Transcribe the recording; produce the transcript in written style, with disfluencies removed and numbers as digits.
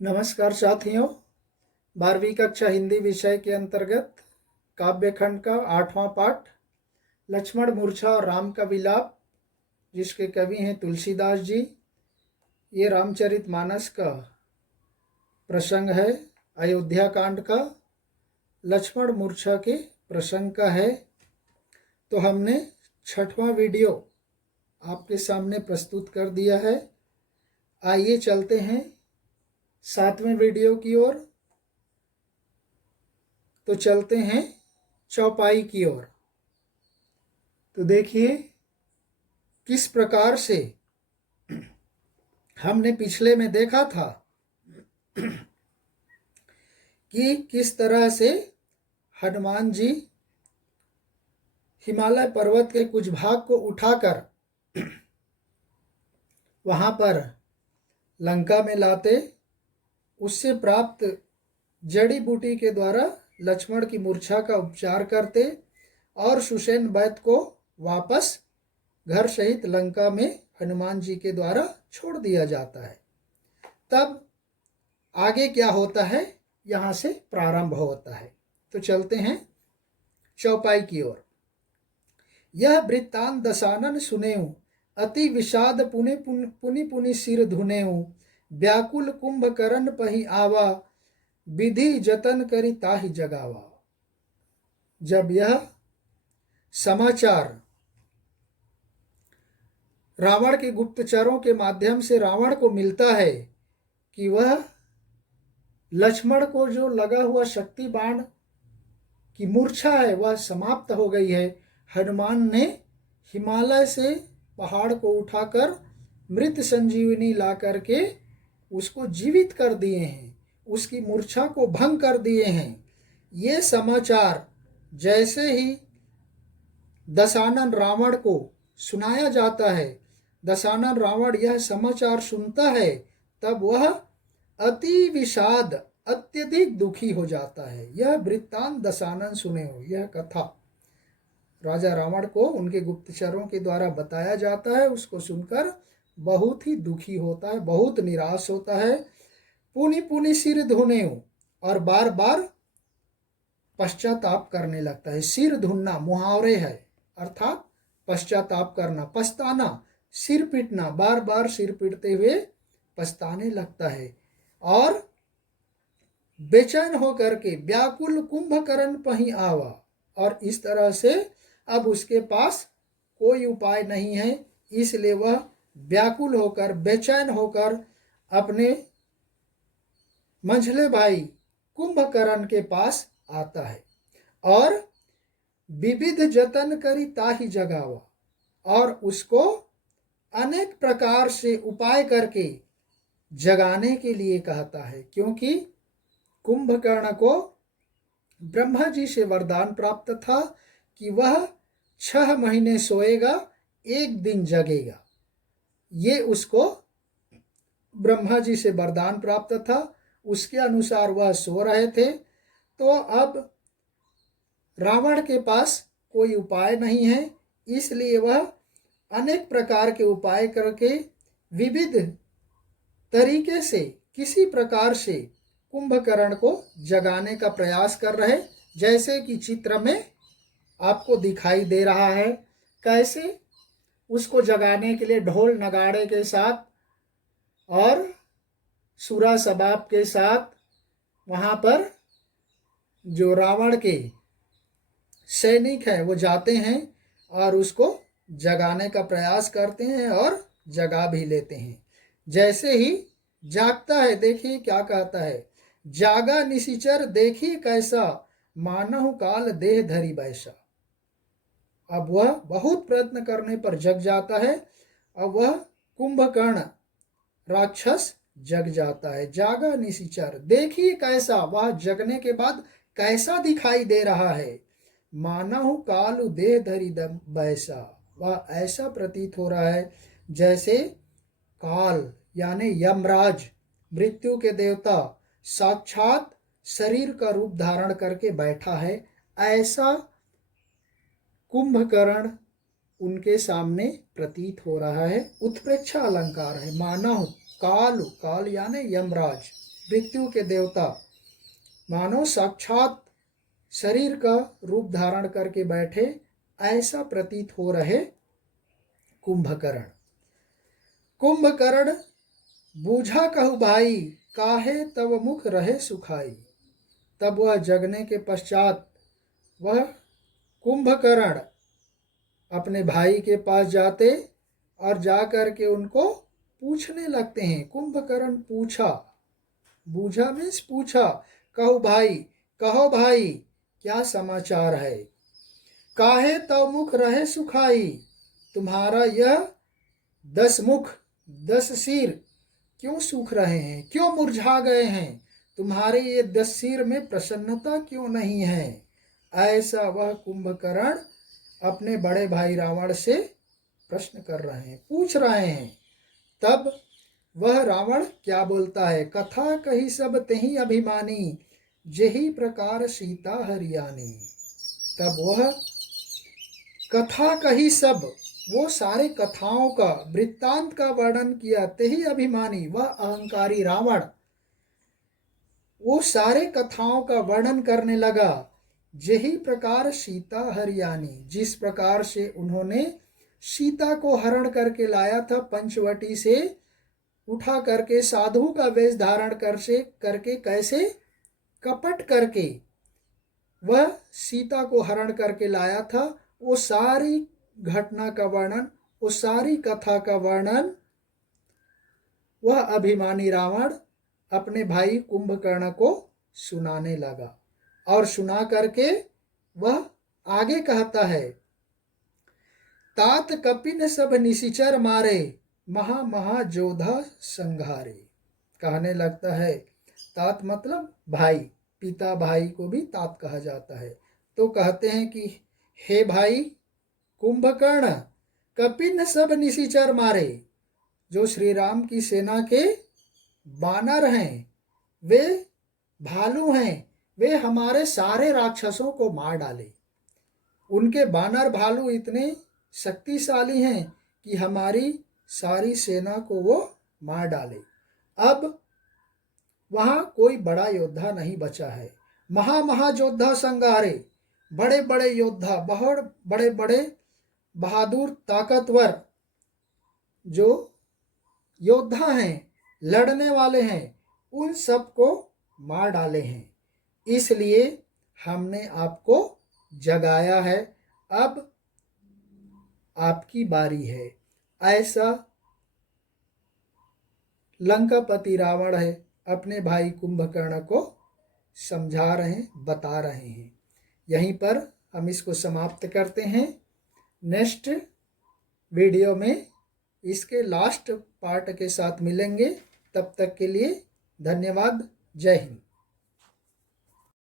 नमस्कार साथियों। 12वीं कक्षा हिंदी विषय के अंतर्गत काव्यखंड का 8वां पाठ लक्ष्मण मूर्छा और राम का विलाप, जिसके कवि हैं तुलसीदास जी। ये रामचरितमानस का प्रसंग है, अयोध्या कांड का, लक्ष्मण मूर्छा के प्रसंग का है। तो हमने 6वां वीडियो आपके सामने प्रस्तुत कर दिया है। आइए चलते हैं 7वें वीडियो की ओर। तो चलते हैं चौपाई की ओर। तो देखिए किस प्रकार से हमने पिछले में देखा था कि किस तरह से हनुमान जी हिमालय पर्वत के कुछ भाग को उठाकर वहां पर लंका में लाते, उससे प्राप्त जड़ी बूटी के द्वारा लक्ष्मण की मूर्छा का उपचार करते और सुषेण वैद्य को वापस घर सहित लंका में हनुमान जी के द्वारा छोड़ दिया जाता है। तब आगे क्या होता है, यहाँ से प्रारंभ होता है। तो चलते हैं चौपाई की ओर। यह वृत्तांत दशानन सुनेऊ, अति विषाद पुनि पुनि पुनि सिर धुनेऊ, व्याकुल कुंभकर्ण पही आवा, विधि जतन करी ताहि जगावा। जब यह समाचार रावण के गुप्तचरों के माध्यम से रावण को मिलता है कि वह लक्ष्मण को जो लगा हुआ शक्ति बाण की मूर्छा है वह समाप्त हो गई है, हनुमान ने हिमालय से पहाड़ को उठाकर मृत संजीवनी ला करके उसको जीवित कर दिए हैं, उसकी मूर्छा को भंग कर दिए हैं। ये समाचार जैसे ही दशानन रावण को सुनाया जाता है, दशानन रावण यह समाचार सुनता है, तब वह अति विषाद अत्यधिक दुखी हो जाता है। यह वृत्तांत दशानन सुने हो, यह कथा राजा रावण को उनके गुप्तचरों के द्वारा बताया जाता है। उसको सुनकर बहुत ही दुखी होता है, बहुत निराश होता है। पुनि पुनि सिर धुने, और बार बार पश्चाताप करने लगता है। सिर धुनना मुहावरे है, अर्थात पश्चाताप करना, पछताना, सिर पीटना, बार बार सिर पीटते हुए पछताने लगता है। और बेचैन होकर के व्याकुल कुंभकर्ण पही आवा, और इस तरह से अब उसके पास कोई उपाय नहीं है, इसलिए वह व्याकुल होकर, बेचैन होकर अपने मंझले भाई कुंभकर्ण के पास आता है और विविध जतन करी ताहि जगावा, और उसको अनेक प्रकार से उपाय करके जगाने के लिए कहता है। क्योंकि कुंभकर्ण को ब्रह्मा जी से वरदान प्राप्त था कि वह 6 महीने सोएगा, 1 दिन जगेगा। ये उसको ब्रह्मा जी से वरदान प्राप्त था, उसके अनुसार वह सो रहे थे। तो अब रावण के पास कोई उपाय नहीं है, इसलिए वह अनेक प्रकार के उपाय करके विविध तरीके से किसी प्रकार से कुंभकर्ण को जगाने का प्रयास कर रहे, जैसे कि चित्र में आपको दिखाई दे रहा है। कैसे उसको जगाने के लिए ढोल नगाड़े के साथ और सुरा सबाब के साथ वहाँ पर जो रावण के सैनिक हैं वो जाते हैं और उसको जगाने का प्रयास करते हैं और जगा भी लेते हैं। जैसे ही जागता है, देखिए क्या कहता है, जागा निशिचर देखी कैसा, मानहु काल देह धरी बैसा। अब वह बहुत प्रयत्न करने पर जग जाता है। अब वह कुंभकर्ण राक्षस जग जाता है। जागा निशिचर देखिए कैसा, वह जगने के बाद कैसा दिखाई दे रहा है। मानहु काल देह धरी बैसा, वह ऐसा प्रतीत हो रहा है जैसे काल यानी यमराज, मृत्यु के देवता, साक्षात शरीर का रूप धारण करके बैठा है। ऐसा कुंभकर्ण उनके सामने प्रतीत हो रहा है। उत्प्रेक्षा अलंकार है। मानव काल, काल यानी यमराज, मृत्यु के देवता मानो साक्षात शरीर का रूप धारण करके बैठे ऐसा प्रतीत हो रहे कुंभकर्ण। कुंभकर्ण बूझा कहु भाई, काहे तब मुख रहे सुखाई। तब वह जगने के पश्चात वह कुंभकर्ण अपने भाई के पास जाते और जाकर के उनको पूछने लगते हैं। कुंभकर्ण पूछा, बूझा मीन्स पूछा, कहो भाई, कहो भाई क्या समाचार है। काहे तव मुख रहे सुखाई, तुम्हारा यह 10 मुख 10 सिर क्यों सूख रहे हैं, क्यों मुरझा गए हैं, तुम्हारे ये 10 सिर में प्रसन्नता क्यों नहीं है। ऐसा वह कुंभकर्ण अपने बड़े भाई रावण से प्रश्न कर रहे हैं, पूछ रहे हैं। तब वह रावण क्या बोलता है, कथा कही सब तेहि अभिमानी, जेहि प्रकार सीता हरियाणी। तब वह कथा कही सब, वो सारे कथाओं का वृत्तांत का वर्णन किया। तेहि अभिमानी, वह अहंकारी रावण वो सारे कथाओं का वर्णन करने लगा। जेहि प्रकार सीता हरियाणी, जिस प्रकार से उन्होंने सीता को हरण करके लाया था, पंचवटी से उठा करके साधु का वेश धारण करके कैसे कपट करके वह सीता को हरण करके लाया था, वो सारी घटना का वर्णन, वो सारी कथा का वर्णन वह अभिमानी रावण अपने भाई कुंभकर्ण को सुनाने लगा। और सुना करके वह आगे कहता है, तात कपिन सब निशिचर मारे, महा महा जोधा संघारे। कहने लगता है, तात मतलब भाई, पिता भाई को भी तात कहा जाता है। तो कहते हैं कि हे भाई कुंभकर्ण, कपिन सब निशिचर मारे, जो श्री राम की सेना के बानर हैं, वे भालू हैं, वे हमारे सारे राक्षसों को मार डाले। उनके बानर भालू इतने शक्तिशाली हैं कि हमारी सारी सेना को वो मार डाले। अब वहाँ कोई बड़ा योद्धा नहीं बचा है। महा महायोद्धा संगारे, बड़े बड़े योद्धा, बहुत बड़े बड़े बहादुर ताकतवर जो योद्धा हैं, लड़ने वाले हैं, उन सबको मार डाले हैं। इसलिए हमने आपको जगाया है, अब आपकी बारी है। ऐसा लंकापति रावण है अपने भाई कुंभकर्ण को समझा रहे हैं, बता रहे हैं। यहीं पर हम इसको समाप्त करते हैं। नेक्स्ट वीडियो में इसके लास्ट पार्ट के साथ मिलेंगे। तब तक के लिए धन्यवाद। जय हिंद।